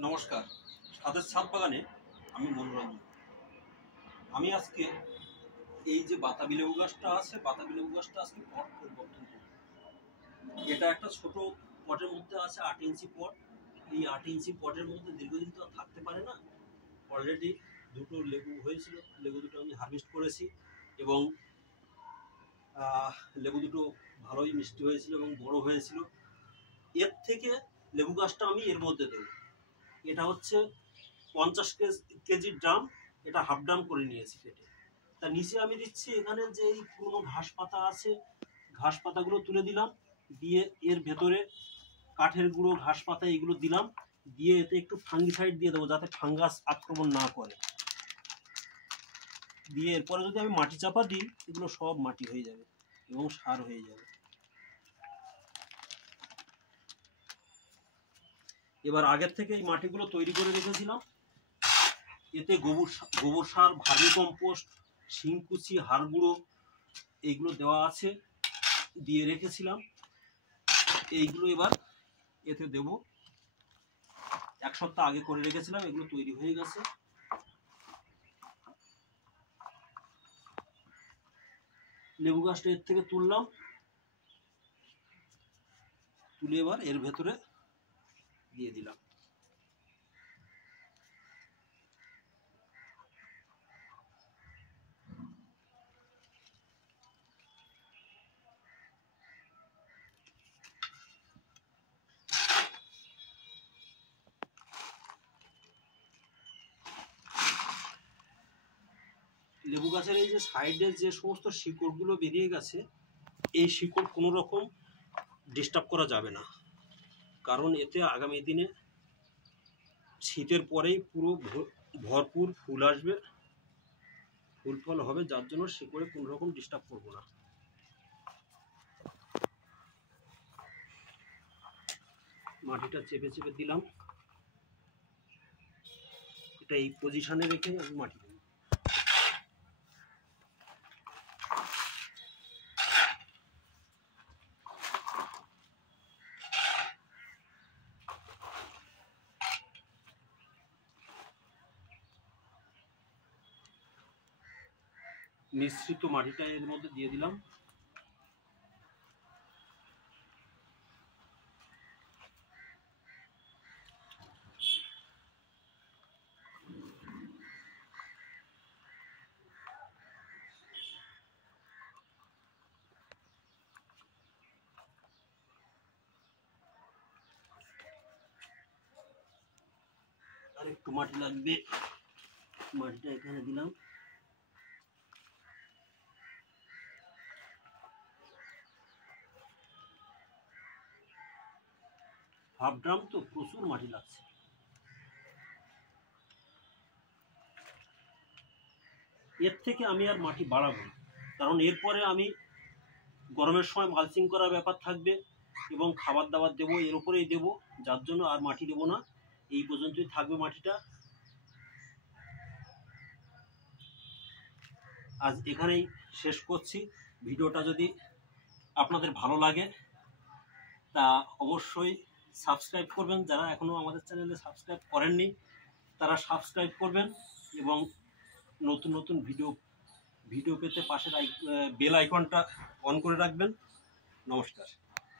নমস্কার, স্বাদের ছাদ বাগানে আমি মনোরঞ্জন। আমি আজকে এই যে বাতাবি লেবু গাছটা আছে, বাতাবি লেবু গাছটা আজকে পট পরিবর্তন করব। এটা একটা ছোট পটের মধ্যে আছে, 8 ইঞ্চি পট। এই 8 ইঞ্চি পটের মধ্যে দীর্ঘদিন তো আর থাকতে পারে না। অলরেডি দুটো লেবু হয়েছিল, লেবু দুটো আমি হারভেস্ট করেছি এবং লেবু দুটো ভালোই মিষ্টি হয়েছিল এবং বড় হয়েছিল। এর থেকে লেবু গাছটা আমি এর মধ্যে দেবো। এটা হচ্ছে 50 কেজির ড্রাম, এটা হাফ ড্রাম করে নিয়েছি কেটে। তা নিচে আমি দিচ্ছি এখানে যে এই পুরনো ঘাস পাতা আছে, ঘাস পাতাগুলো তুলে দিলাম, দিয়ে এর ভেতরে কাঠের গুঁড়ো, ঘাস পাতা এগুলো দিলাম, দিয়ে এতে একটু ফাঙ্গিসাইড দিয়ে দেবো যাতে ফাঙ্গাস আক্রমণ না করে। দিয়ে এরপরে যদি আমি মাটি চাপা দিই, এগুলো সব মাটি হয়ে যাবে এবং সার হয়ে যাবে। এবার আগের থেকে এই মাটিগুলো তৈরি করে রেখেছিলাম, এতে গোবর সার, ভার্মি কম্পোস্ট, শিংকুচি, হাড় গুঁড়ো এইগুলো দেওয়া আছে, দিয়ে রেখেছিলাম। এইগুলো এবার এতে দেব। 1 সপ্তাহ আগে করে রেখেছিলাম, এগুলো তৈরি হয়ে গেছে। লেবু গাছটা এর থেকে তুললাম, তুলে এবার এর ভেতরে দিয়ে দিলাম। লেবু গাছের এই যে সাইডের যে সমস্ত শিকড়গুলো বেরিয়ে গেছে, এই শিকড় কোনো রকম ডিস্টার্ব করা যাবে না, কারণ এতে আগামী দিনে শীতের পরেই পুরো ভরপুর ফুল আসবে, ফুল ফল হবে, যার জন্য শিকড়ে কোনো রকম ডিস্টার্ব করবো না। মাটিটা চেপে চেপে দিলাম, এটা এই পজিশনে রেখে আমি মাটি দেব। মিশ্রিত মাটিটা এর মধ্যে দিয়ে দিলাম। আর একটু মাটি লাগবে, মাটিটা এখানে দিলাম। হাফ ড্রাম তো প্রচুর মাটি লাগছে। এর থেকে আমি আর মাটি বাড়াবো না, কারণ এরপরে আমি গরমের সময় মালচিং করার ব্যাপার থাকবে এবং খাবার দাবার দেবো, এর উপরেই দেবো, যার জন্য আর মাটি দেবো না। এই পর্যন্তই থাকবে মাটিটা। আজ এখানেই শেষ করছি। ভিডিওটা যদি আপনাদের ভালো লাগে তা অবশ্যই সাবস্ক্রাইব করবেন। যারা এখনও আমাদের চ্যানেলে সাবস্ক্রাইব করেননি তারা সাবস্ক্রাইব করবেন এবং নতুন নতুন ভিডিও পেতে পাশের বেল আইকনটা অন করে রাখবেন। নমস্কার।